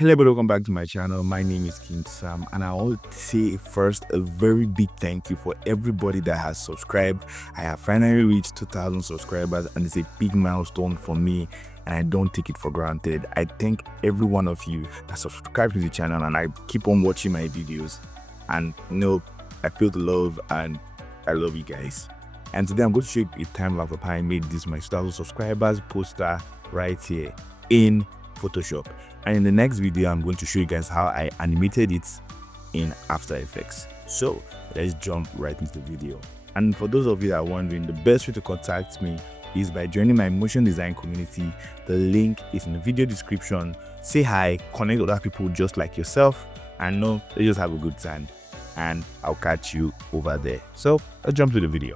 Hello, everybody, welcome back to my channel. My name is King Sam, and I want to say first a very big thank you for everybody that has subscribed. I have finally reached 2,000 subscribers, and it's a big milestone for me, and I don't take it for granted. I thank every one of you that subscribe to the channel, and I keep on watching my videos. And I feel the love, and I love you guys. And today I'm going to show you a time lapse of how I made this my 2,000 subscribers poster right here in Photoshop. And in the next video I'm going to show you guys how I animated it in After Effects. So let's jump right into the video. And for those of you that are wondering, the best way to contact me is by joining my motion design community. The link is in the video description. Say hi, connect with other people just like yourself, and let's just have a good time, and I'll catch you over there. So let's jump to the video.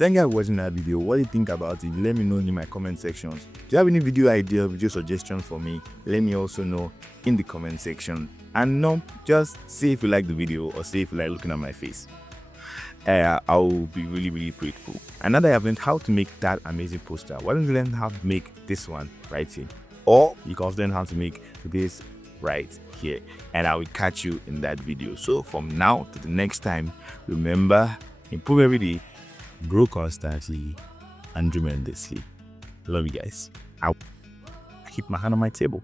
Thank you for watching that video. What do you think about it? Let me know in my comment sections. Do you have any video idea, video suggestions for me? Let me also know in the comment section. And no, just say if you like the video or say if you like looking at my face. I'll be really grateful. And now that I have learned how to make that amazing poster, why don't you learn how to make this one right here? Or you can also learn how to make this right here. And I will catch you in that video. So from now to the next time, remember, improve every day, grow constantly, and dream endlessly. Love you guys. I keep my hand on my table.